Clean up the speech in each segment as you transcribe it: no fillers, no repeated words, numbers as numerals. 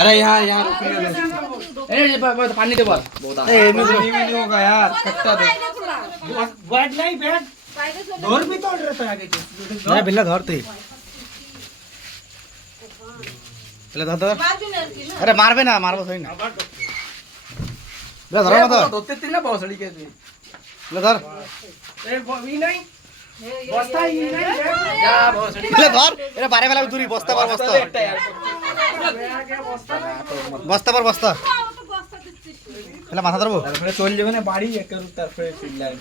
अरे यहाँ रुकने दे। पानी दे बस। नहीं होगा यार, कट्टा दे। बैठ नहीं बैठ धोर भी तोड़ रहे थे आगे अरे बिल्ला धरते बिल्ला धर अरे मारबे ना मारबो सही ना बिल्ला धर मत धोते थे ना भोसड़ी के थे। बिल्ला धर ए भी नहीं बस्ता ही नहीं जा भोसड़ी। बिल्ला धर अरे बारे वाला दूरी बस्ता पर बस्ता बस्ता पर बस्ता बिल्ला माथा धरबो তারপরে চল যাবে না বাড়ি একার তারপরে চিল্লাই।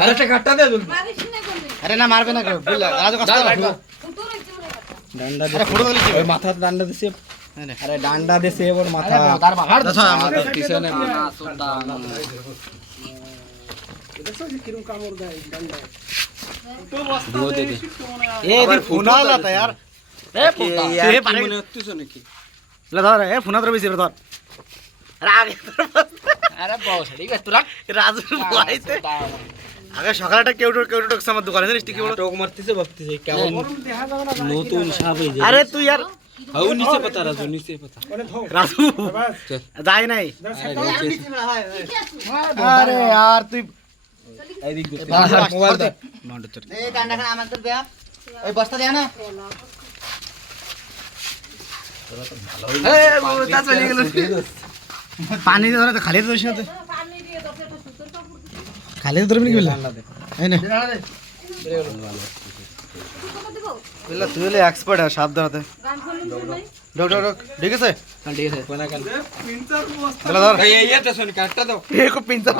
আরে একটা কাটটা দে জলদি। अरे ना मारबे ना बिल्ला राजू कष्ट ডান্ডা अरे फोटो दिली ওই মাথার ডান্ডা দিছে। नहीं नहीं আরে ডান্ডা দিছে ওর মাথা। तार बाहर दसा মাথার পিছনে সুন্দা। দিও দে দে। ए दी फोन आला था यार ए ये पारे মনে হচ্ছে নাকি? बिल्ला धर ए फोन धर बेसी धर अरे आगे আরে ভোসড়ি কে তুই রাখ। রাজু বলাইতে আগে সকালটা কেউ ঢুকছে আমার দোকানে জানিস কি বলো টোক মারতেছে ভাবতেছে কেমন নতুন সাপ এই যে। আরে তুই यार হাউ নিচে পাতা রাজু নিচে পাতা। রাজু যাই নাই আরে यार তুই এইদিক দে। মোবাইল দে এই ডান্ডাখানা আমাদের দেয়া ওই বস্তা দেয়া না এ তা চলে গেল। পানি ধরে তো খালি ধরিস না তুই খালি ধরবি কি বললা এই না বললা তুই হলে এক্সপার্ট আর সাপ ধরাতে ডক ডক ডক ঠিক আছে ঠিক আছে কোনা কান। বলা ধর এই এই এটা শুন কাটটা দাও। एक पिंचा